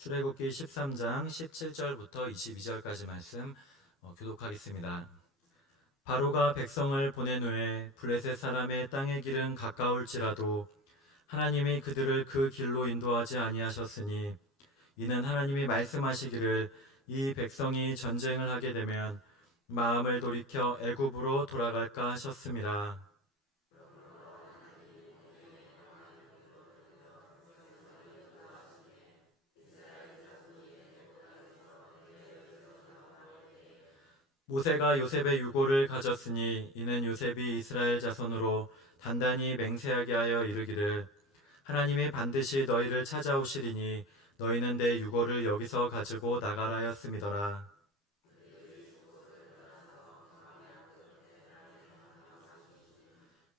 출애굽기 13장 17절부터 22절까지 말씀 교독하겠습니다. 바로가 백성을 보낸 후에 블레셋 사람의 땅의 길은 가까울지라도 하나님이 그들을 그 길로 인도하지 아니하셨으니 이는 하나님이 말씀하시기를 이 백성이 전쟁을 하게 되면 마음을 돌이켜 애굽으로 돌아갈까 하셨음이라. 모세가 요셉의 유고를 가졌으니 이는 요셉이 이스라엘 자손으로 단단히 맹세하게 하여 이르기를 하나님이 반드시 너희를 찾아오시리니 너희는 내 유고를 여기서 가지고 나가라 하였음이더라.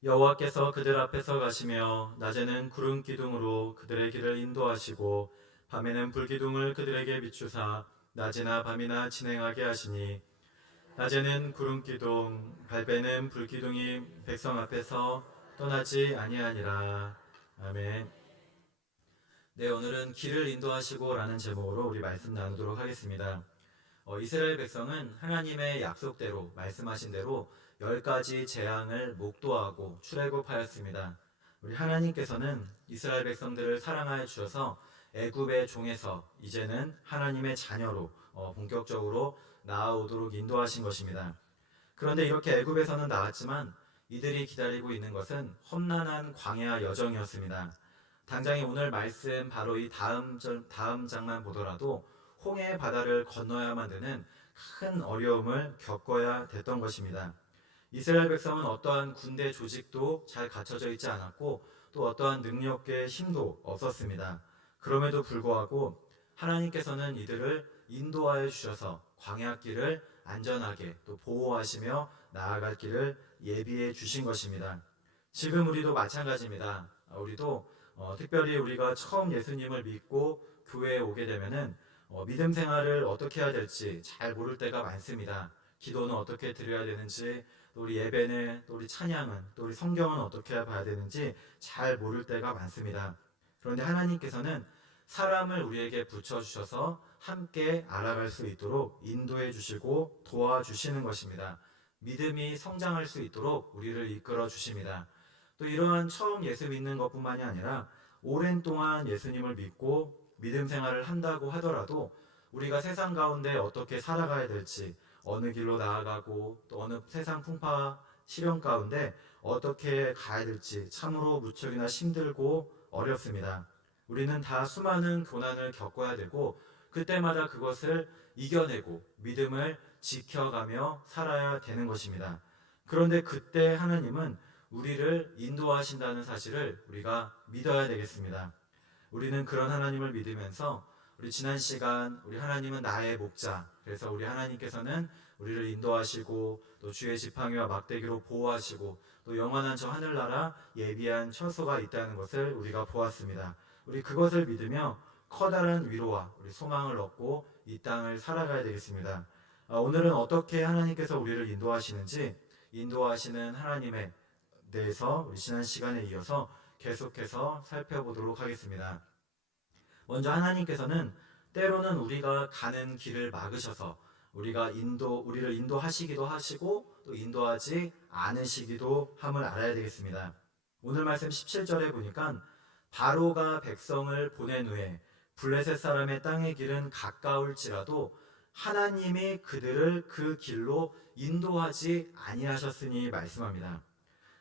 여호와께서 그들 앞에서 가시며 낮에는 구름 기둥으로 그들의 길을 인도하시고 밤에는 불기둥을 그들에게 비추사 낮이나 밤이나 진행하게 하시니 낮에는 구름 기둥 밤에는 불기둥이 백성 앞에서 떠나지 아니하니라. 아멘. 네, 오늘은 길을 인도하시고 라는 제목으로 우리 말씀 나누도록 하겠습니다. 이스라엘 백성은 하나님의 약속대로 말씀하신 대로 10가지 재앙을 목도하고 출애굽하였습니다. 우리 하나님께서는 이스라엘 백성들을 사랑하여 주셔서 애굽의 종에서 이제는 하나님의 자녀로 본격적으로 나아오도록 인도하신 것입니다. 그런데 이렇게 애굽에서는 나왔지만 이들이 기다리고 있는 것은 험난한 광야 여정이었습니다. 당장에 오늘 말씀 바로 이 다음 장만 보더라도 홍해 바다를 건너야만 되는 큰 어려움을 겪어야 됐던 것입니다. 이스라엘 백성은 어떠한 군대 조직도 잘 갖춰져 있지 않았고 또 어떠한 능력의 힘도 없었습니다. 그럼에도 불구하고 하나님께서는 이들을 인도하여 주셔서 광야길을 안전하게 또 보호하시며 나아갈 길을 예비해 주신 것입니다. 지금 우리도 마찬가지입니다. 우리도 특별히 우리가 처음 예수님을 믿고 교회에 오게 되면은 믿음 생활을 어떻게 해야 될지 잘 모를 때가 많습니다. 기도는 어떻게 드려야 되는지, 또 우리 예배는, 또 우리 찬양은, 또 우리 성경은 어떻게 봐야 되는지 잘 모를 때가 많습니다. 그런데 하나님께서는 사람을 우리에게 붙여주셔서 함께 알아갈 수 있도록 인도해 주시고 도와주시는 것입니다. 믿음이 성장할 수 있도록 우리를 이끌어 주십니다. 또 이러한 처음 예수 믿는 것뿐만이 아니라 오랜 동안 예수님을 믿고 믿음 생활을 한다고 하더라도 우리가 세상 가운데 어떻게 살아가야 될지, 어느 길로 나아가고 또 어느 세상 풍파 시련 가운데 어떻게 가야 될지 참으로 무척이나 힘들고 어렵습니다. 우리는 다 수많은 고난을 겪어야 되고 그때마다 그것을 이겨내고 믿음을 지켜가며 살아야 되는 것입니다. 그런데 그때 하나님은 우리를 인도하신다는 사실을 우리가 믿어야 되겠습니다. 우리는 그런 하나님을 믿으면서 우리 지난 시간 우리 하나님은 나의 목자, 그래서 우리 하나님께서는 우리를 인도하시고 또 주의 지팡이와 막대기로 보호하시고 또 영원한 저 하늘나라 예비한 처소가 있다는 것을 우리가 보았습니다. 우리 그것을 믿으며 커다란 위로와 우리 소망을 얻고 이 땅을 살아가야 되겠습니다. 오늘은 어떻게 하나님께서 우리를 인도하시는지 인도하시는 하나님에 대해서 우리 지난 시간에 이어서 계속해서 살펴보도록 하겠습니다. 먼저 하나님께서는 때로는 우리가 가는 길을 막으셔서 우리를 인도하시기도 하시고 또 인도하지 않으시기도 함을 알아야 되겠습니다. 오늘 말씀 17절에 보니까 바로가 백성을 보낸 후에 블레셋 사람의 땅의 길은 가까울지라도 하나님이 그들을 그 길로 인도하지 아니하셨으니 말씀합니다.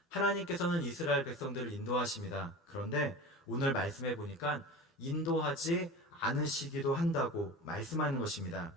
하나님께서는 이스라엘 백성들을 인도하십니다. 그런데 오늘 말씀해 보니까 인도하지 않으시기도 한다고 말씀하는 것입니다.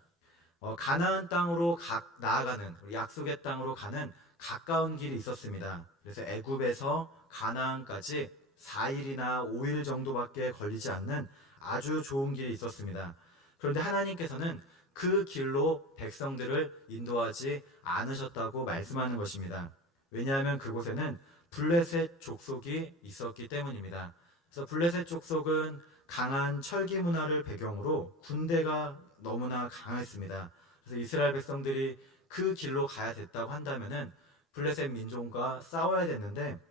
가나안 땅으로 나아가는 약속의 땅으로 가는 가까운 길이 있었습니다. 그래서 애굽에서 가나안까지 4일이나 5일 정도밖에 걸리지 않는 아주 좋은 길이 있었습니다. 그런데 하나님께서는 그 길로 백성들을 인도하지 않으셨다고 말씀하는 것입니다. 왜냐하면 그곳에는 블레셋 족속이 있었기 때문입니다. 그래서 블레셋 족속은 강한 철기 문화를 배경으로 군대가 너무나 강했습니다. 그래서 이스라엘 백성들이 그 길로 가야 됐다고 한다면은 블레셋 민족과 싸워야 됐는데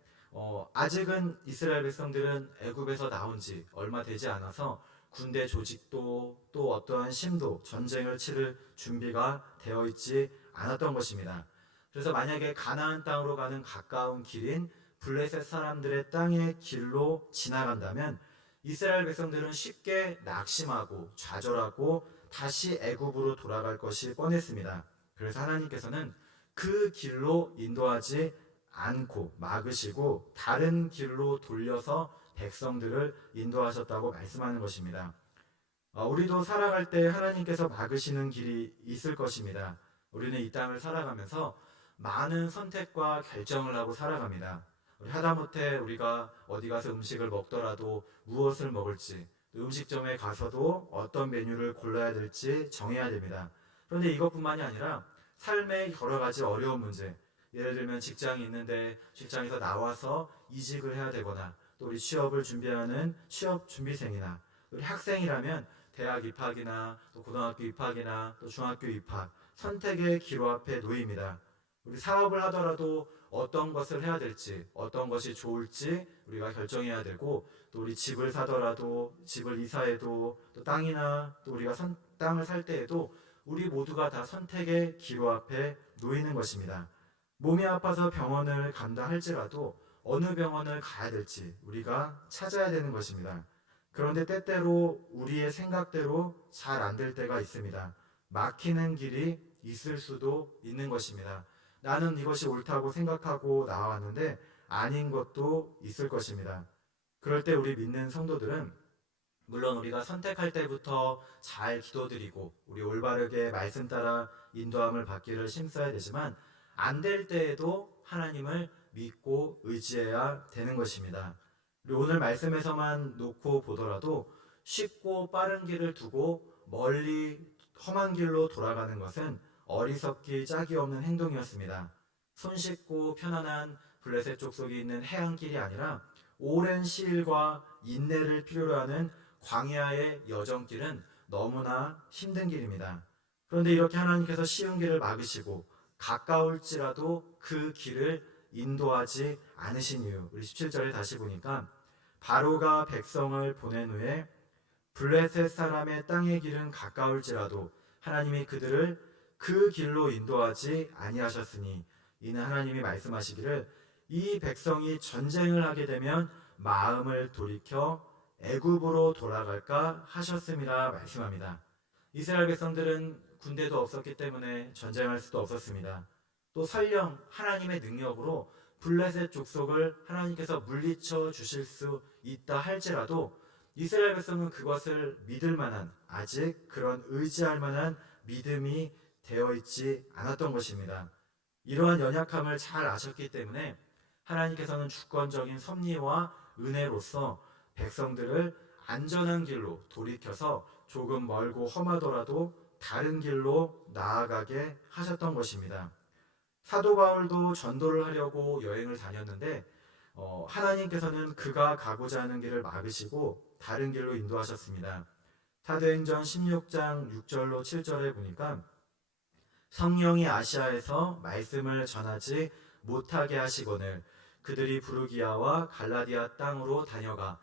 아직은 이스라엘 백성들은 애굽에서 나온 지 얼마 되지 않아서 군대 조직도 또 어떠한 심도, 전쟁을 치를 준비가 되어 있지 않았던 것입니다. 그래서 만약에 가나안 땅으로 가는 가까운 길인 블레셋 사람들의 땅의 길로 지나간다면 이스라엘 백성들은 쉽게 낙심하고 좌절하고 다시 애굽으로 돌아갈 것이 뻔했습니다. 그래서 하나님께서는 그 길로 인도하지 않고 막으시고 다른 길로 돌려서 백성들을 인도하셨다고 말씀하는 것입니다. 우리도 살아갈 때 하나님께서 막으시는 길이 있을 것입니다. 우리는 이 땅을 살아가면서 많은 선택과 결정을 하고 살아갑니다. 하다못해 우리가 어디 가서 음식을 먹더라도 무엇을 먹을지, 또 음식점에 가서도 어떤 메뉴를 골라야 될지 정해야 됩니다. 그런데 이것뿐만이 아니라 삶의 여러 가지 어려운 문제, 예를 들면 직장이 있는데 직장에서 나와서 이직을 해야 되거나, 또 우리 취업을 준비하는 취업 준비생이나, 우리 학생이라면 대학 입학이나 또 고등학교 입학이나 또 중학교 입학, 선택의 기로 앞에 놓입니다. 우리 사업을 하더라도 어떤 것을 해야 될지, 어떤 것이 좋을지 우리가 결정해야 되고, 또 우리 집을 사더라도, 집을 이사해도, 또 땅이나 또 우리가 땅을 살 때에도 우리 모두가 다 선택의 기로 앞에 놓이는 것입니다. 몸이 아파서 병원을 간다 할지라도 어느 병원을 가야 될지 우리가 찾아야 되는 것입니다. 그런데 때때로 우리의 생각대로 잘 안 될 때가 있습니다. 막히는 길이 있을 수도 있는 것입니다. 나는 이것이 옳다고 생각하고 나왔는데 아닌 것도 있을 것입니다. 그럴 때 우리 믿는 성도들은 물론 우리가 선택할 때부터 잘 기도드리고 우리 올바르게 말씀 따라 인도함을 받기를 힘써야 되지만, 안 될 때에도 하나님을 믿고 의지해야 되는 것입니다. 우리 오늘 말씀에서만 놓고 보더라도 쉽고 빠른 길을 두고 멀리 험한 길로 돌아가는 것은 어리석기 짝이 없는 행동이었습니다. 손쉽고 편안한 블레셋 족속이 있는 해안길이 아니라 오랜 시일과 인내를 필요로 하는 광야의 여정길은 너무나 힘든 길입니다. 그런데 이렇게 하나님께서 쉬운 길을 막으시고 가까울지라도 그 길을 인도하지 않으신 이유, 우리 17절에 다시 보니까 바로가 백성을 보낸 후에 블레셋 사람의 땅의 길은 가까울지라도 하나님이 그들을 그 길로 인도하지 아니하셨으니, 이는 하나님이 말씀하시기를 이 백성이 전쟁을 하게 되면 마음을 돌이켜 애굽으로 돌아갈까 하셨음이라 말씀합니다. 이스라엘 백성들은 군대도 없었기 때문에 전쟁할 수도 없었습니다. 또 설령 하나님의 능력으로 블레셋 족속을 하나님께서 물리쳐 주실 수 있다 할지라도 이스라엘 백성은 그것을 믿을 만한, 아직 그런 의지할 만한 믿음이 되어 있지 않았던 것입니다. 이러한 연약함을 잘 아셨기 때문에 하나님께서는 주권적인 섭리와 은혜로서 백성들을 안전한 길로 돌이켜서 조금 멀고 험하더라도 다른 길로 나아가게 하셨던 것입니다. 사도 바울도 전도를 하려고 여행을 다녔는데 하나님께서는 그가 가고자 하는 길을 막으시고 다른 길로 인도하셨습니다. 사도행전 16장 6절로 7절에 보니까 성령이 아시아에서 말씀을 전하지 못하게 하시거늘 그들이 부르기아와 갈라디아 땅으로 다녀가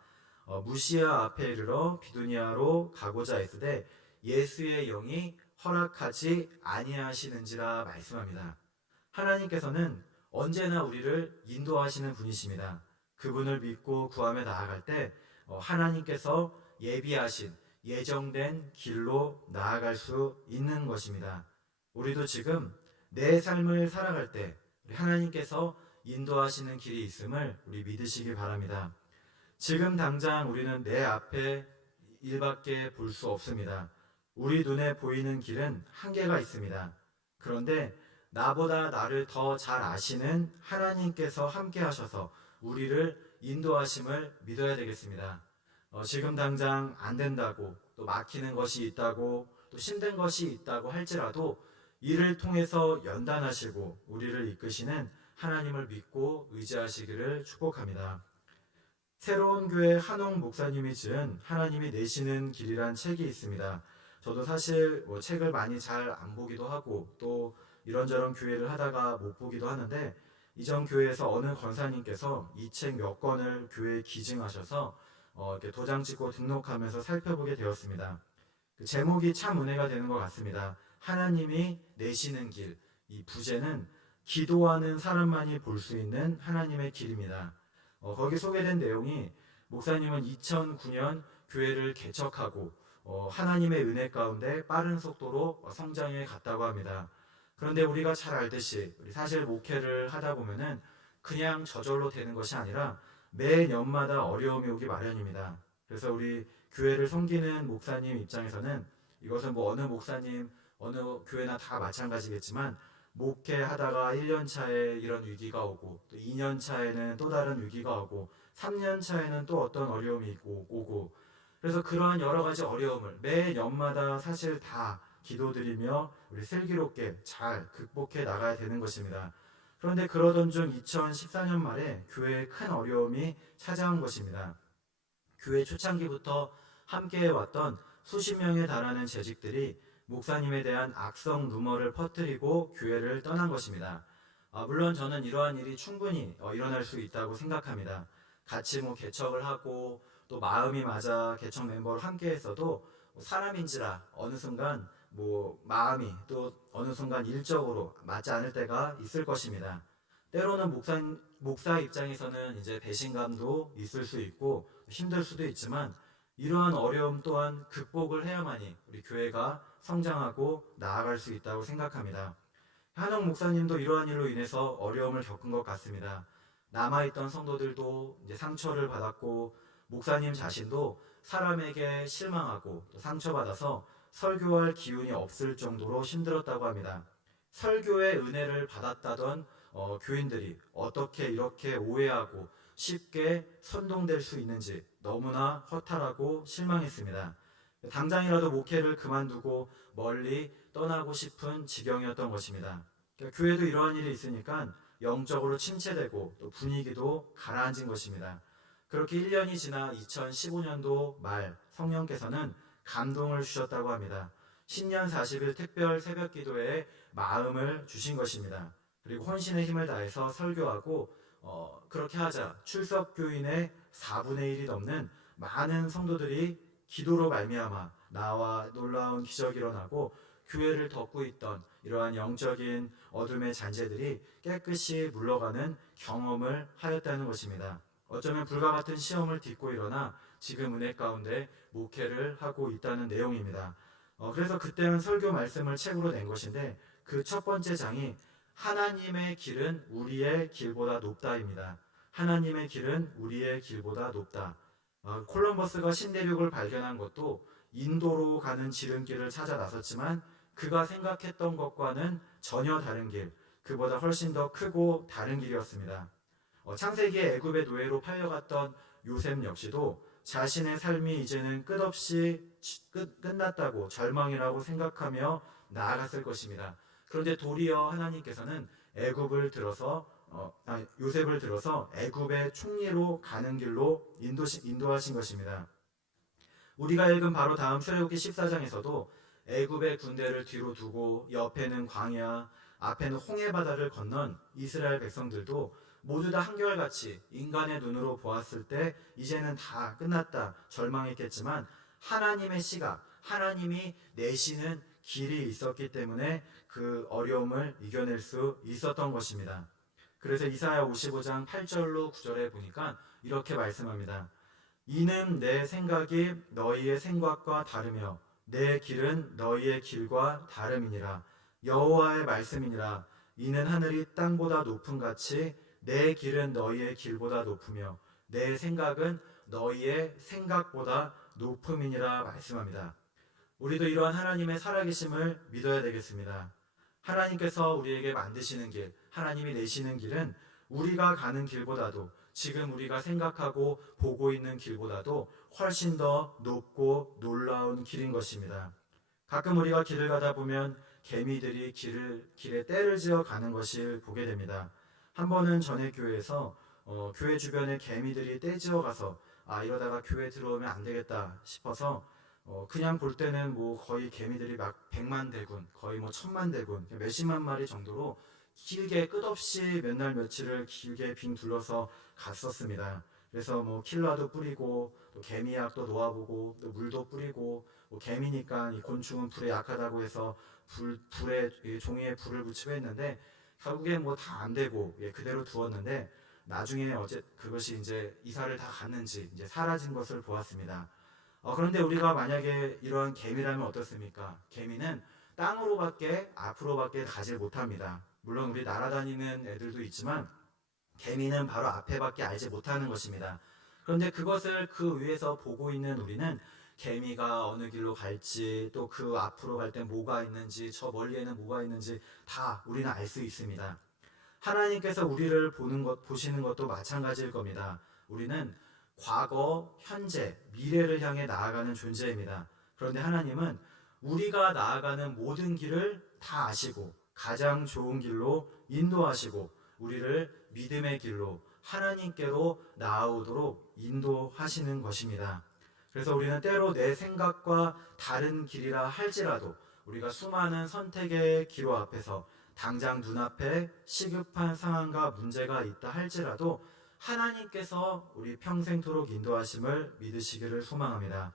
무시아 앞에 이르러 비두니아로 가고자 했으되 예수의 영이 허락하지 아니하시는지라 말씀합니다. 하나님께서는 언제나 우리를 인도하시는 분이십니다. 그분을 믿고 구하며 나아갈 때 하나님께서 예비하신 예정된 길로 나아갈 수 있는 것입니다. 우리도 지금 내 삶을 살아갈 때 하나님께서 인도하시는 길이 있음을 우리 믿으시기 바랍니다. 지금 당장 우리는 내 앞에 일밖에 볼 수 없습니다. 우리 눈에 보이는 길은 한계가 있습니다. 그런데 나보다 나를 더 잘 아시는 하나님께서 함께 하셔서 우리를 인도하심을 믿어야 되겠습니다. 지금 당장 안 된다고, 또 막히는 것이 있다고, 또 힘든 것이 있다고 할지라도 이를 통해서 연단하시고 우리를 이끄시는 하나님을 믿고 의지하시기를 축복합니다. 새로운 교회 한옥 목사님이 지은 하나님이 내시는 길이란 책이 있습니다. 저도 사실 책을 많이 잘 안 보기도 하고 또 이런저런 교회를 하다가 못 보기도 하는데, 이전 교회에서 어느 권사님께서 이 책 몇 권을 교회에 기증하셔서 이렇게 도장 찍고 등록하면서 살펴보게 되었습니다. 그 제목이 참 은혜가 되는 것 같습니다. 하나님이 내시는 길. 이 부제는 기도하는 사람만이 볼 수 있는 하나님의 길입니다. 거기 소개된 내용이 목사님은 2009년 교회를 개척하고 하나님의 은혜 가운데 빠른 속도로 성장해 갔다고 합니다. 그런데 우리가 잘 알듯이 사실 목회를 하다 보면은 그냥 저절로 되는 것이 아니라 매년마다 어려움이 오기 마련입니다. 그래서 우리 교회를 섬기는 목사님 입장에서는 이것은 뭐 어느 목사님, 어느 교회나 다 마찬가지겠지만 목회하다가 1년 차에 이런 위기가 오고 또 2년 차에는 또 다른 위기가 오고 3년 차에는 또 어떤 어려움이 오고 그래서 그러한 여러 가지 어려움을 매년마다 사실 다 기도드리며 우리 슬기롭게 잘 극복해 나가야 되는 것입니다. 그런데 그러던 중 2014년 말에 교회에 큰 어려움이 찾아온 것입니다. 교회 초창기부터 함께 왔던 수십 명에 달하는 재직들이 목사님에 대한 악성 루머를 퍼뜨리고 교회를 떠난 것입니다. 물론 저는 이러한 일이 충분히 일어날 수 있다고 생각합니다. 같이 뭐 개척을 하고 또 마음이 맞아 개척 멤버로 함께 했어도 사람인지라 어느 순간 뭐 마음이 또 어느 순간 일적으로 맞지 않을 때가 있을 것입니다. 때로는 목사 입장에서는 이제 배신감도 있을 수 있고 힘들 수도 있지만 이러한 어려움 또한 극복을 해야만이 우리 교회가 성장하고 나아갈 수 있다고 생각합니다. 한옥 목사님도 이러한 일로 인해서 어려움을 겪은 것 같습니다. 남아있던 성도들도 이제 상처를 받았고 목사님 자신도 사람에게 실망하고 또 상처받아서 설교할 기운이 없을 정도로 힘들었다고 합니다. 설교의 은혜를 받았다던 교인들이 어떻게 이렇게 오해하고 쉽게 선동될 수 있는지 너무나 허탈하고 실망했습니다. 당장이라도 목회를 그만두고 멀리 떠나고 싶은 지경이었던 것입니다. 그러니까 교회도 이러한 일이 있으니까 영적으로 침체되고 또 분위기도 가라앉은 것입니다. 그렇게 1년이 지나 2015년도 말 성령께서는 감동을 주셨다고 합니다. 신년 40일 특별 새벽 기도에 마음을 주신 것입니다. 그리고 혼신의 힘을 다해서 설교하고 그렇게 하자 출석 교인의 4분의 1이 넘는 많은 성도들이 기도로 말미암아 나와 놀라운 기적이 일어나고 교회를 덮고 있던 이러한 영적인 어둠의 잔재들이 깨끗이 물러가는 경험을 하였다는 것입니다. 어쩌면 불과 같은 시험을 딛고 일어나 지금 은혜 가운데 목회를 하고 있다는 내용입니다. 그래서 그때는 설교 말씀을 책으로 낸 것인데 그 첫 번째 장이 하나님의 길은 우리의 길보다 높다입니다. 하나님의 길은 우리의 길보다 높다. 콜럼버스가 신대륙을 발견한 것도 인도로 가는 지름길을 찾아 나섰지만 그가 생각했던 것과는 전혀 다른 길, 그보다 훨씬 더 크고 다른 길이었습니다. 창세기에 애굽의 노예로 팔려갔던 요셉 역시도 자신의 삶이 이제는 끝없이 끝났다고 절망이라고 생각하며 나아갔을 것입니다. 그런데 도리어 하나님께서는 요셉을 들어서 애굽의 총리로 가는 길로 인도하신 것입니다. 우리가 읽은 바로 다음 출애굽기 14장에서도 애굽의 군대를 뒤로 두고 옆에는 광야, 앞에는 홍해 바다를 건넌 이스라엘 백성들도 모두 다 한결같이 인간의 눈으로 보았을 때 이제는 다 끝났다 절망했겠지만 하나님의 시각, 하나님이 내시는 길이 있었기 때문에 그 어려움을 이겨낼 수 있었던 것입니다. 그래서 이사야 55장 8절로 9절에 보니까 이렇게 말씀합니다. 이는 내 생각이 너희의 생각과 다르며 내 길은 너희의 길과 다름이니라. 여호와의 말씀이니라. 이는 하늘이 땅보다 높음 같이 내 길은 너희의 길보다 높으며 내 생각은 너희의 생각보다 높음이니라 말씀합니다. 우리도 이러한 하나님의 살아계심을 믿어야 되겠습니다. 하나님께서 우리에게 만드시는 길, 하나님이 내시는 길은 우리가 가는 길보다도 지금 우리가 생각하고 보고 있는 길보다도 훨씬 더 높고 놀라운 길인 것입니다. 가끔 우리가 길을 가다 보면 개미들이 길에 떼를 지어 가는 것을 보게 됩니다. 한 번은 전에 교회에서 교회 주변에 개미들이 떼 지어 가서 이러다가 교회 들어오면 안 되겠다 싶어서 그냥 볼 때는 뭐 거의 개미들이 막 100만 대군, 거의 뭐 1000만 대군, 몇십만 마리 정도로 길게 끝없이 몇 날 며칠을 길게 빙 둘러서 갔었습니다. 그래서 뭐 킬러도 뿌리고 또 개미약도 놓아보고 또 물도 뿌리고 뭐 개미니까 이 곤충은 불에 약하다고 해서 불에 종이에 불을 붙이고 했는데 결국엔 뭐 다 안 되고 그대로 두었는데 나중에 어제 그것이 이제 이사를 다 갔는지 이제 사라진 것을 보았습니다. 그런데 우리가 만약에 이런 개미라면 어떻습니까? 개미는 땅으로밖에 앞으로밖에 가지 못합니다. 물론 우리 날아다니는 애들도 있지만 개미는 바로 앞에밖에 알지 못하는 것입니다. 그런데 그것을 그 위에서 보고 있는 우리는 개미가 어느 길로 갈지 또 그 앞으로 갈 때 뭐가 있는지 저 멀리에는 뭐가 있는지 다 우리는 알 수 있습니다. 하나님께서 우리를 보시는 것도 마찬가지일 겁니다. 우리는 과거, 현재, 미래를 향해 나아가는 존재입니다. 그런데 하나님은 우리가 나아가는 모든 길을 다 아시고 가장 좋은 길로 인도하시고 우리를 믿음의 길로 하나님께로 나아오도록 인도하시는 것입니다. 그래서 우리는 때로 내 생각과 다른 길이라 할지라도 우리가 수많은 선택의 기로 앞에서 당장 눈앞에 시급한 상황과 문제가 있다 할지라도 하나님께서 우리 평생토록 인도하심을 믿으시기를 소망합니다.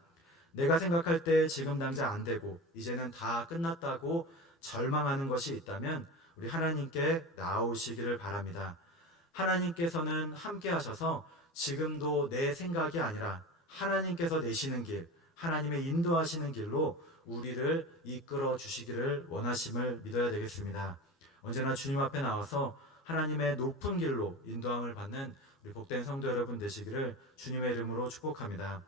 내가 생각할 때 지금 당장 안 되고 이제는 다 끝났다고 절망하는 것이 있다면 우리 하나님께 나아오시기를 바랍니다. 하나님께서는 함께 하셔서 지금도 내 생각이 아니라 하나님께서 내시는 길, 하나님의 인도하시는 길로 우리를 이끌어 주시기를 원하심을 믿어야 되겠습니다. 언제나 주님 앞에 나와서 하나님의 높은 길로 인도함을 받는 우리 복된 성도 여러분 되시기를 주님의 이름으로 축복합니다.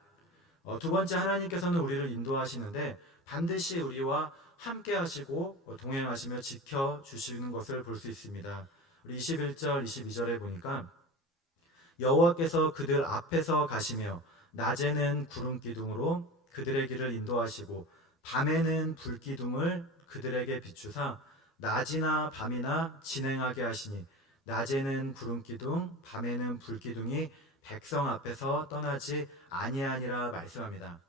두 번째, 하나님께서는 우리를 인도하시는데 반드시 우리와 함께 하시고 동행하시며 지켜주시는 것을 볼 수 있습니다. 우리 21절, 22절에 보니까 여호와께서 그들 앞에서 가시며 낮에는 구름 기둥으로 그들의 길을 인도하시고 밤에는 불 기둥을 그들에게 비추사 낮이나 밤이나 진행하게 하시니 낮에는 구름 기둥, 밤에는 불 기둥이 백성 앞에서 떠나지 아니하니라 말씀합니다.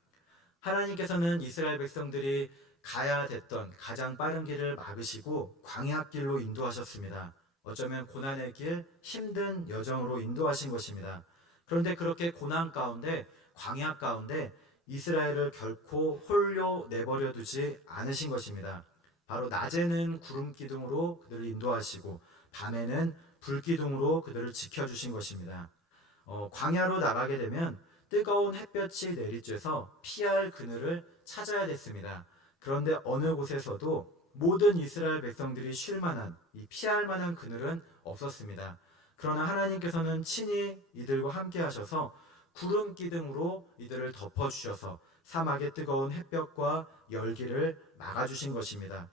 하나님께서는 이스라엘 백성들이 가야 됐던 가장 빠른 길을 막으시고 광야길로 인도하셨습니다. 어쩌면 고난의 길, 힘든 여정으로 인도하신 것입니다. 그런데 그렇게 고난 가운데, 광야 가운데 이스라엘을 결코 홀로 내버려 두지 않으신 것입니다. 바로 낮에는 구름 기둥으로 그들을 인도하시고 밤에는 불 기둥으로 그들을 지켜주신 것입니다. 광야로 나가게 되면 뜨거운 햇볕이 내리쬐서 피할 그늘을 찾아야 됐습니다. 그런데 어느 곳에서도 모든 이스라엘 백성들이 쉴 만한, 피할 만한 그늘은 없었습니다. 그러나 하나님께서는 친히 이들과 함께 하셔서 구름 기둥으로 이들을 덮어주셔서 사막의 뜨거운 햇볕과 열기를 막아주신 것입니다.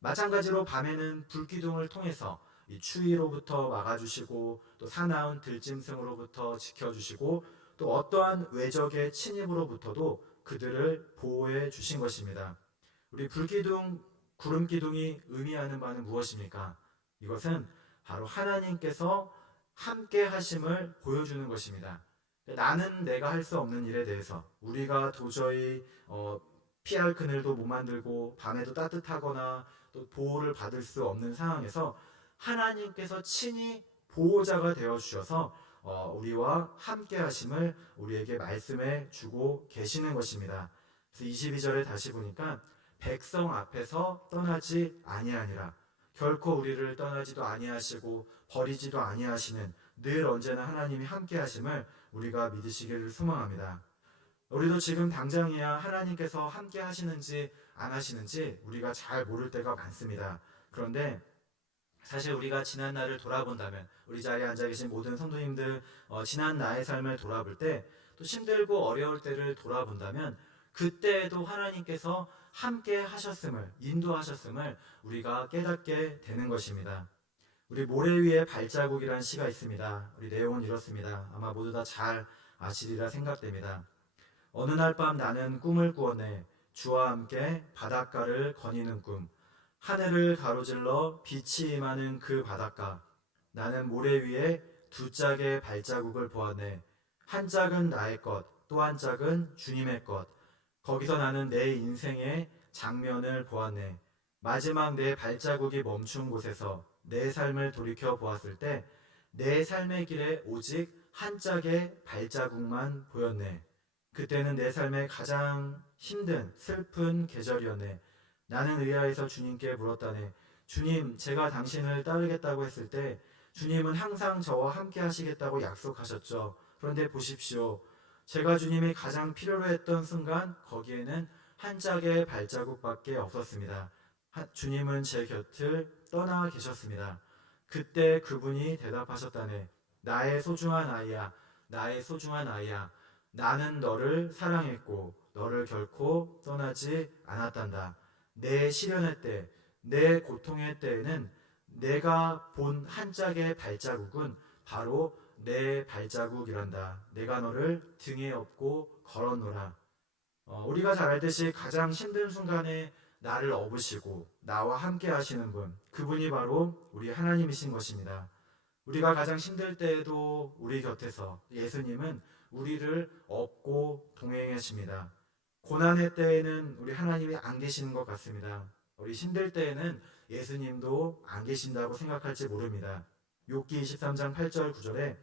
마찬가지로 밤에는 불기둥을 통해서 이 추위로부터 막아주시고 또 사나운 들짐승으로부터 지켜주시고 또 어떠한 외적의 침입으로부터도 그들을 보호해 주신 것입니다. 우리 불기둥, 구름기둥이 의미하는 바는 무엇입니까? 이것은 바로 하나님께서 함께 하심을 보여주는 것입니다. 나는 내가 할 수 없는 일에 대해서 우리가 도저히 피할 그늘도 못 만들고 밤에도 따뜻하거나 또 보호를 받을 수 없는 상황에서 하나님께서 친히 보호자가 되어 주셔서 우리와 함께 하심을 우리에게 말씀해 주고 계시는 것입니다. 그래서 22절에 다시 보니까 백성 앞에서 떠나지 아니하니라. 결코 우리를 떠나지도 아니하시고 버리지도 아니하시는 늘 언제나 하나님이 함께 하심을 우리가 믿으시기를 소망합니다. 우리도 지금 당장이야 하나님께서 함께 하시는지 안 하시는지 우리가 잘 모를 때가 많습니다. 그런데 사실 우리가 지난 날을 돌아본다면 우리 자리에 앉아 계신 모든 성도님들 지난 나의 삶을 돌아볼 때 또 힘들고 어려울 때를 돌아본다면 그때에도 하나님께서 함께 하셨음을 인도하셨음을 우리가 깨닫게 되는 것입니다. 우리 모래 위에 발자국이라는 시가 있습니다. 우리 내용은 이렇습니다. 아마 모두 다 잘 아시리라 생각됩니다. 어느 날 밤 나는 꿈을 꾸었네. 주와 함께 바닷가를 거니는 꿈. 하늘을 가로질러 빛이 임하는 그 바닷가. 나는 모래 위에 두 짝의 발자국을 보았네. 한 짝은 나의 것, 또 한 짝은 주님의 것. 거기서 나는 내 인생의 장면을 보았네. 마지막 내 발자국이 멈춘 곳에서 내 삶을 돌이켜 보았을 때 내 삶의 길에 오직 한 짝의 발자국만 보였네. 그때는 내 삶의 가장 힘든 슬픈 계절이었네. 나는 의아해서 주님께 물었다네. 주님, 제가 당신을 따르겠다고 했을 때 주님은 항상 저와 함께 하시겠다고 약속하셨죠. 그런데 보십시오. 제가 주님이 가장 필요로 했던 순간 거기에는 한 짝의 발자국밖에 없었습니다. 주님은 제 곁을 떠나 계셨습니다. 그때 그분이 대답하셨다네. 나의 소중한 아이야, 나의 소중한 아이야. 나는 너를 사랑했고 너를 결코 떠나지 않았단다. 내 시련의 때, 내 고통의 때에는 내가 본 한 짝의 발자국은 바로 내 발자국이란다. 내가 너를 등에 업고 걸어놓으라. 우리가 잘 알듯이 가장 힘든 순간에 나를 업으시고 나와 함께 하시는 분, 그분이 바로 우리 하나님이신 것입니다. 우리가 가장 힘들 때에도 우리 곁에서 예수님은 우리를 업고 동행하십니다. 고난의 때에는 우리 하나님이 안 계시는 것 같습니다. 우리 힘들 때에는 예수님도 안 계신다고 생각할지 모릅니다. 욥기 23장 8절 9절에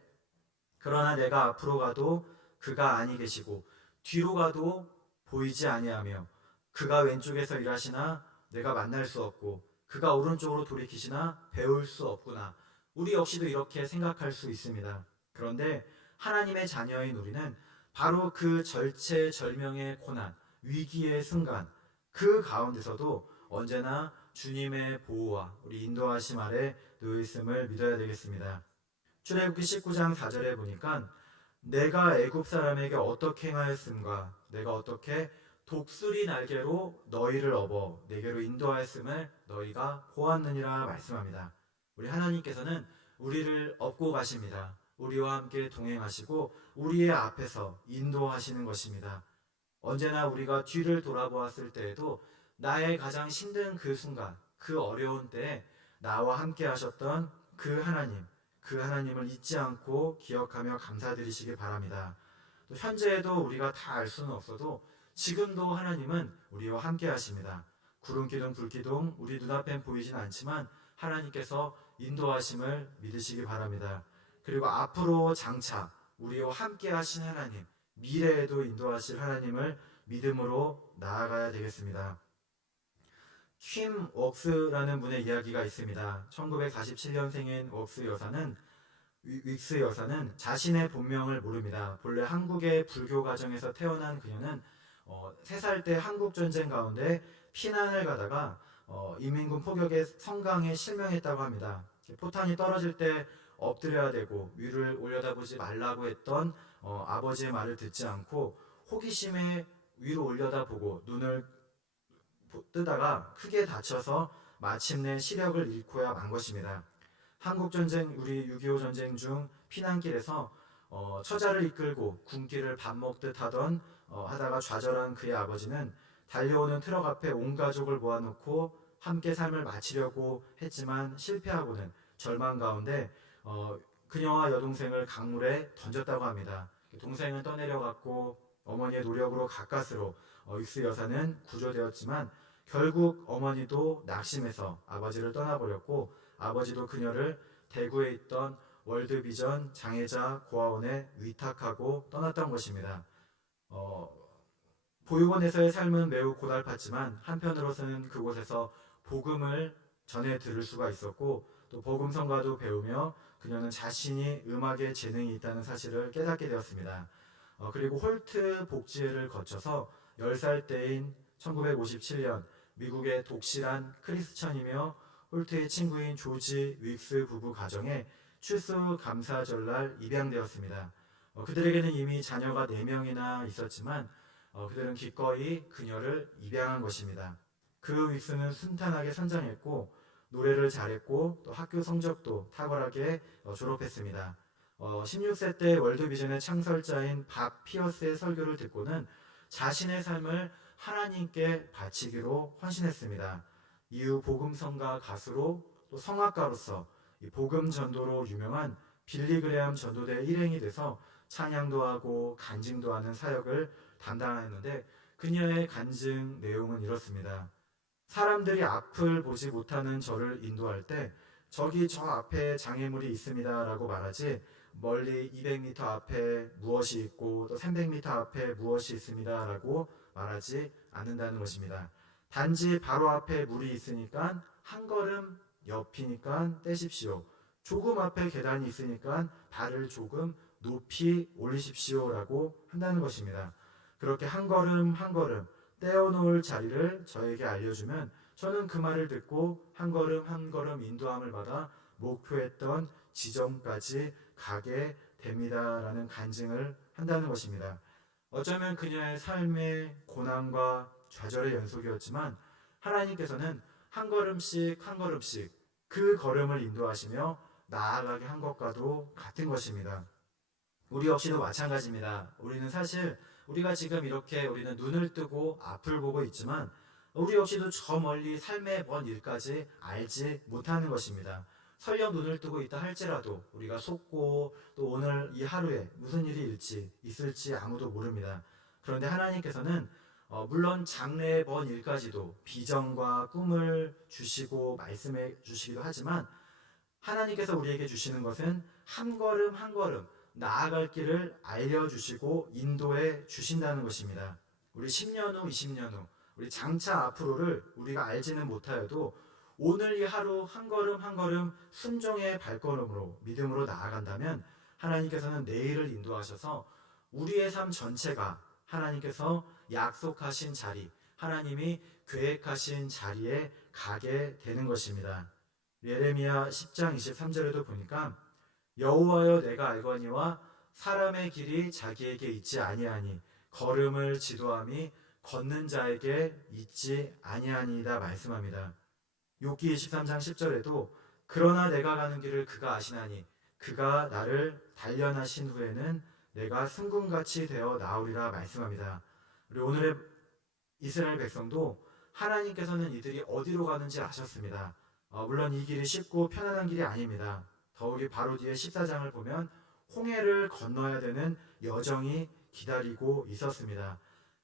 그러나 내가 앞으로 가도 그가 아니 계시고 뒤로 가도 보이지 아니하며 그가 왼쪽에서 일하시나 내가 만날 수 없고 그가 오른쪽으로 돌이키시나 배울 수 없구나. 우리 역시도 이렇게 생각할 수 있습니다. 그런데 하나님의 자녀인 우리는 바로 그 절체절명의 고난, 위기의 순간, 그 가운데서도 언제나 주님의 보호와 우리 인도하심 아래 놓여 있음을 믿어야 되겠습니다. 출애굽기 19장 4절에 보니까 내가 애굽 사람에게 어떻게 행하였음과 내가 어떻게 독수리 날개로 너희를 업어 내게로 인도하였음을 너희가 보았느니라 말씀합니다. 우리 하나님께서는 우리를 업고 가십니다. 우리와 함께 동행하시고 우리의 앞에서 인도하시는 것입니다. 언제나 우리가 뒤를 돌아보았을 때에도 나의 가장 힘든 그 순간, 그 어려운 때에 나와 함께 하셨던 그 하나님을 잊지 않고 기억하며 감사드리시기 바랍니다. 또 현재에도 우리가 다 알 수는 없어도 지금도 하나님은 우리와 함께 하십니다. 구름 기둥, 불 기둥 우리 눈앞엔 보이진 않지만 하나님께서 인도하심을 믿으시기 바랍니다. 그리고 앞으로 장차 우리와 함께 하신 하나님, 미래에도 인도하실 하나님을 믿음으로 나아가야 되겠습니다. 킴 웍스라는 분의 이야기가 있습니다. 1947년생인 윅스 여사는 자신의 본명을 모릅니다. 본래 한국의 불교 가정에서 태어난 그녀는 3살 때 한국전쟁 가운데 피난을 가다가 인민군 포격에 성강에 실명했다고 합니다. 포탄이 떨어질 때 엎드려야 되고 위를 올려다보지 말라고 했던 아버지의 말을 듣지 않고 호기심에 위로 올려다보고 눈을 뜨다가 크게 다쳐서 마침내 시력을 잃고야 만 것입니다. 한국전쟁, 우리 6.25 전쟁 중 피난길에서 처자를 이끌고 군길을 밥 먹듯 하다가 좌절한 그의 아버지는 달려오는 트럭 앞에 온 가족을 모아놓고 함께 삶을 마치려고 했지만 실패하고는 절망 가운데 그녀와 여동생을 강물에 던졌다고 합니다. 동생은 떠내려갔고 어머니의 노력으로 가까스로 윅스 여사는 구조되었지만 결국 어머니도 낙심해서 아버지를 떠나버렸고 아버지도 그녀를 대구에 있던 월드비전 장애자 고아원에 위탁하고 떠났던 것입니다. 보육원에서의 삶은 매우 고달팠지만 한편으로서는 그곳에서 복음을 전해 들을 수가 있었고 또 복음성가도 배우며 그녀는 자신이 음악에 재능이 있다는 사실을 깨닫게 되었습니다. 그리고 홀트 복지회를 거쳐서 10살 때인 1957년 미국의 독실한 크리스천이며 홀트의 친구인 조지 윅스 부부 가정에 추수감사절날 입양되었습니다. 그들에게는 이미 자녀가 4명이나 있었지만 그들은 기꺼이 그녀를 입양한 것입니다. 그 윅스는 순탄하게 선장했고 노래를 잘했고 또 학교 성적도 탁월하게 졸업했습니다. 16세 때 월드비전의 창설자인 밥 피어스의 설교를 듣고는 자신의 삶을 하나님께 바치기로 헌신했습니다. 이후 복음성가 가수로 또 성악가로서 복음 전도로 유명한 빌리 그레암 전도대 일행이 돼서 찬양도 하고 간증도 하는 사역을 담당했는데 그녀의 간증 내용은 이렇습니다. 사람들이 앞을 보지 못하는 저를 인도할 때 저기 저 앞에 장애물이 있습니다 라고 말하지 멀리 200m 앞에 무엇이 있고 또 300m 앞에 무엇이 있습니다 라고 말하지 않는다는 것입니다. 단지 바로 앞에 물이 있으니까 한 걸음 옆이니까 떼십시오. 조금 앞에 계단이 있으니까 발을 조금 높이 올리십시오 라고 한다는 것입니다. 그렇게 한 걸음 한 걸음 떼어놓을 자리를 저에게 알려주면 저는 그 말을 듣고 한 걸음 한 걸음 인도함을 받아 목표했던 지점까지 가게 됩니다라는 간증을 한다는 것입니다. 어쩌면 그녀의 삶의 고난과 좌절의 연속이었지만 하나님께서는 한 걸음씩 한 걸음씩 그 걸음을 인도하시며 나아가게 한 것과도 같은 것입니다. 우리 역시도 마찬가지입니다. 우리는 사실 우리가 지금 이렇게 우리는 눈을 뜨고 앞을 보고 있지만 우리 역시도 저 멀리 삶의 먼 일까지 알지 못하는 것입니다. 설령 눈을 뜨고 있다 할지라도 우리가 속고 또 오늘 이 하루에 무슨 일이 있을지 아무도 모릅니다. 그런데 하나님께서는 물론 장래의 먼 일까지도 비전과 꿈을 주시고 말씀해 주시기도 하지만 하나님께서 우리에게 주시는 것은 한 걸음 한 걸음 나아갈 길을 알려주시고 인도해 주신다는 것입니다. 우리 10년 후, 20년 후, 우리 장차 앞으로를 우리가 알지는 못하여도 오늘 이 하루 한 걸음 한 걸음 순종의 발걸음으로 믿음으로 나아간다면 하나님께서는 내일을 인도하셔서 우리의 삶 전체가 하나님께서 약속하신 자리, 하나님이 계획하신 자리에 가게 되는 것입니다. 예레미야 10장 23절에도 보니까 여호와여 내가 알거니와 사람의 길이 자기에게 있지 아니하니 걸음을 지도함이 걷는 자에게 있지 아니하니이다 말씀합니다. 욥기 23장 10절에도 그러나 내가 가는 길을 그가 아시나니 그가 나를 단련하신 후에는 내가 승금같이 되어 나오리라 말씀합니다. 우리 오늘의 이스라엘 백성도 하나님께서는 이들이 어디로 가는지 아셨습니다. 물론 이 길이 쉽고 편안한 길이 아닙니다. 더욱이 바로 뒤에 14장을 보면 홍해를 건너야 되는 여정이 기다리고 있었습니다.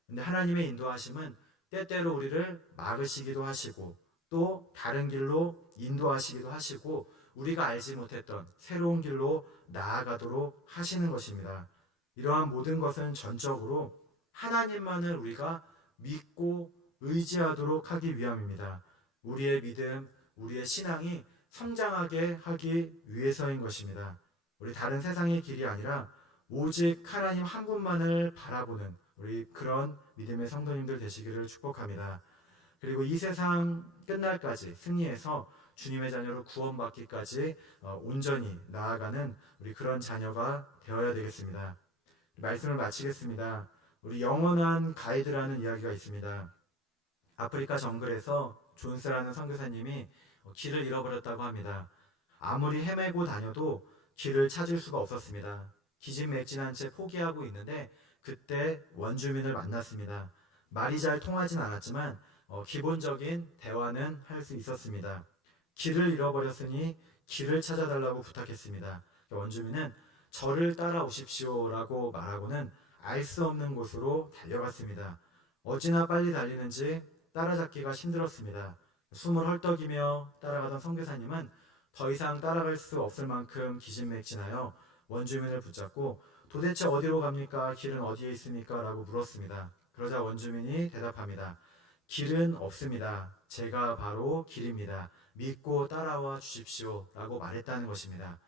근데 하나님의 인도하심은 때때로 우리를 막으시기도 하시고 또 다른 길로 인도하시기도 하시고 우리가 알지 못했던 새로운 길로 나아가도록 하시는 것입니다. 이러한 모든 것은 전적으로 하나님만을 우리가 믿고 의지하도록 하기 위함입니다. 우리의 믿음, 우리의 신앙이 성장하게 하기 위해서인 것입니다. 우리 다른 세상의 길이 아니라 오직 하나님 한 분만을 바라보는 우리 그런 믿음의 성도님들 되시기를 축복합니다. 그리고 이 세상 끝날까지 승리해서 주님의 자녀로 구원받기까지 온전히 나아가는 우리 그런 자녀가 되어야 되겠습니다. 말씀을 마치겠습니다. 우리 영원한 가이드라는 이야기가 있습니다. 아프리카 정글에서 존스라는 선교사님이 길을 잃어버렸다고 합니다. 아무리 헤매고 다녀도 길을 찾을 수가 없었습니다. 기진맥진한 채 포기하고 있는데 그때 원주민을 만났습니다. 말이 잘 통하진 않았지만 기본적인 대화는 할 수 있었습니다. 길을 잃어버렸으니 길을 찾아달라고 부탁했습니다. 원주민은 저를 따라오십시오 라고 말하고는 알 수 없는 곳으로 달려갔습니다. 어찌나 빨리 달리는지 따라잡기가 힘들었습니다. 숨을 헐떡이며 따라가던 선교사님은 더 이상 따라갈 수 없을 만큼 기진맥진하여 원주민을 붙잡고 도대체 어디로 갑니까? 길은 어디에 있습니까? 라고 물었습니다. 그러자 원주민이 대답합니다. 길은 없습니다. 제가 바로 길입니다. 믿고 따라와 주십시오 라고 말했다는 것입니다.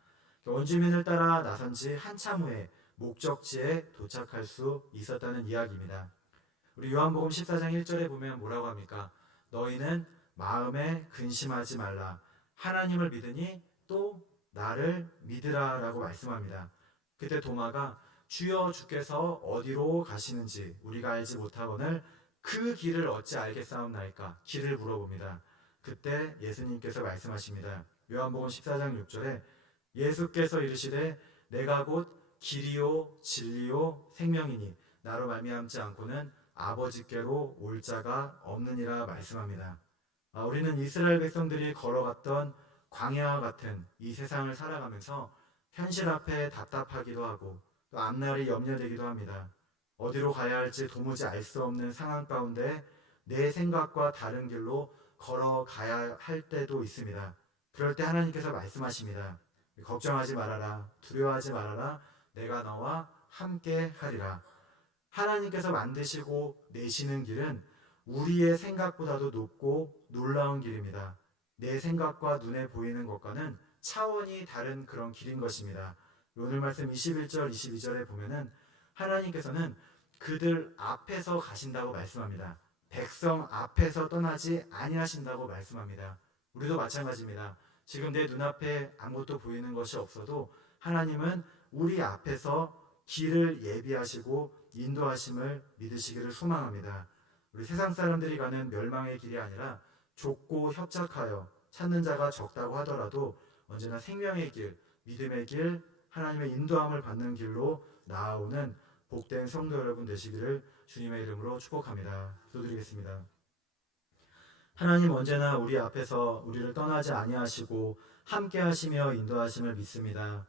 원주민을 따라 나선 지 한참 후에 목적지에 도착할 수 있었다는 이야기입니다. 우리 요한복음 14장 1절에 보면 뭐라고 합니까? 너희는 마음에 근심하지 말라. 하나님을 믿으니 또 나를 믿으라 라고 말씀합니다. 그때 도마가 주여 주께서 어디로 가시는지 우리가 알지 못하거늘 그 길을 어찌 알겠사옵나이까? 길을 물어봅니다. 그때 예수님께서 말씀하십니다. 요한복음 14장 6절에 예수께서 이르시되 내가 곧 길이요 진리요 생명이니 나로 말미암지 않고는 아버지께로 올 자가 없느니라 말씀합니다. 우리는 이스라엘 백성들이 걸어갔던 광야와 같은 이 세상을 살아가면서 현실 앞에 답답하기도 하고 또 앞날이 염려되기도 합니다. 어디로 가야 할지 도무지 알 수 없는 상황 가운데 내 생각과 다른 길로 걸어가야 할 때도 있습니다. 그럴 때 하나님께서 말씀하십니다. 걱정하지 말아라, 두려워하지 말아라, 내가 너와 함께 하리라. 하나님께서 만드시고 내시는 길은 우리의 생각보다도 높고 놀라운 길입니다. 내 생각과 눈에 보이는 것과는 차원이 다른 그런 길인 것입니다. 오늘 말씀 21절, 22절에 보면은 하나님께서는 그들 앞에서 가신다고 말씀합니다. 백성 앞에서 떠나지 아니하신다고 말씀합니다. 우리도 마찬가지입니다. 지금 내 눈앞에 아무것도 보이는 것이 없어도 하나님은 우리 앞에서 길을 예비하시고 인도하심을 믿으시기를 소망합니다. 우리 세상 사람들이 가는 멸망의 길이 아니라 좁고 협착하여 찾는 자가 적다고 하더라도 언제나 생명의 길, 믿음의 길, 하나님의 인도함을 받는 길로 나아오는 복된 성도 여러분 되시기를 주님의 이름으로 축복합니다. 기도드리겠습니다. 하나님 언제나 우리 앞에서 우리를 떠나지 아니하시고 함께 하시며 인도하심을 믿습니다.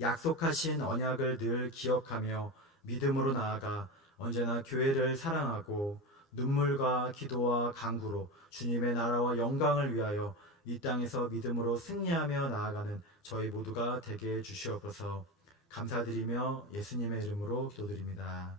약속하신 언약을 늘 기억하며 믿음으로 나아가 언제나 교회를 사랑하고 눈물과 기도와 간구로 주님의 나라와 영광을 위하여 이 땅에서 믿음으로 승리하며 나아가는 저희 모두가 되게 해 주시옵소서. 감사드리며 예수님의 이름으로 기도드립니다.